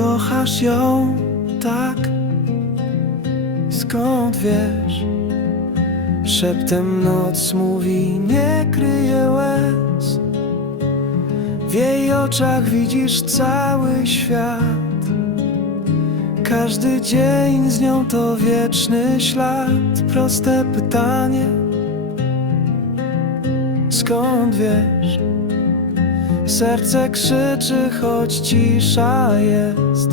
Kochasz ją tak, skąd wiesz? Szeptem noc mówi, nie kryje łez. W jej oczach widzisz cały świat. Każdy dzień z nią to wieczny ślad. Proste pytanie, skąd wiesz? Serce krzyczy, choć cisza jest.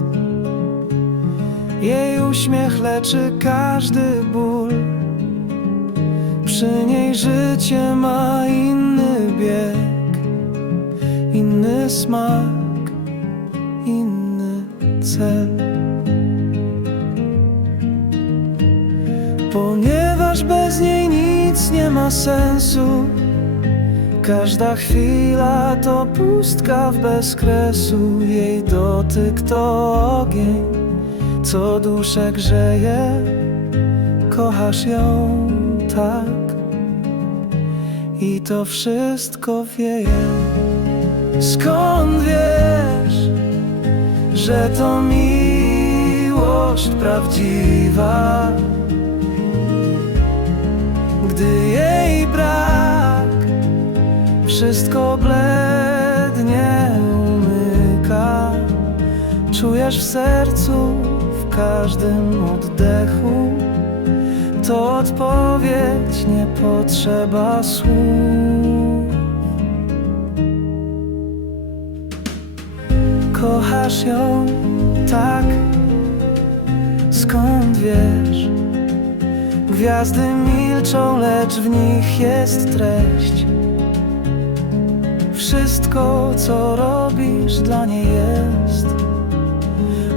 Jej uśmiech leczy każdy ból. Przy niej życie ma inny bieg, inny smak, inny cel. Ponieważ bez niej nic nie ma sensu. Każda chwila to pustka w bezkresu. Jej dotyk to ogień, co duszę grzeje. Kochasz ją tak i to wszystko wieje. Skąd wiesz, że to miłość prawdziwa? Wszystko blednie umyka. Czujesz w sercu, w każdym oddechu. To odpowiedź, nie potrzeba słów. Kochasz ją tak, skąd wiesz? Gwiazdy milczą, lecz w nich jest treść. Wszystko, co robisz, dla niej jest.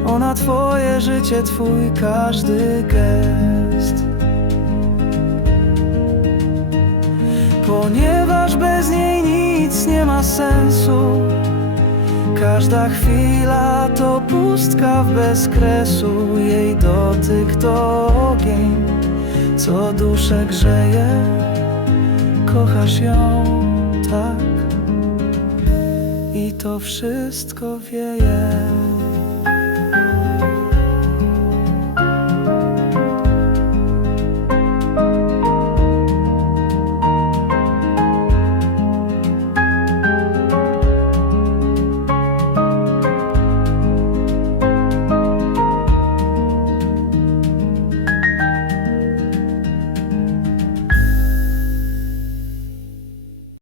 Ona twoje życie, twój każdy gest. Ponieważ bez niej nic nie ma sensu. Każda chwila to pustka w bezkresu. Jej dotyk to ogień, co duszę grzeje. Kochasz ją tak to wszystko wieje.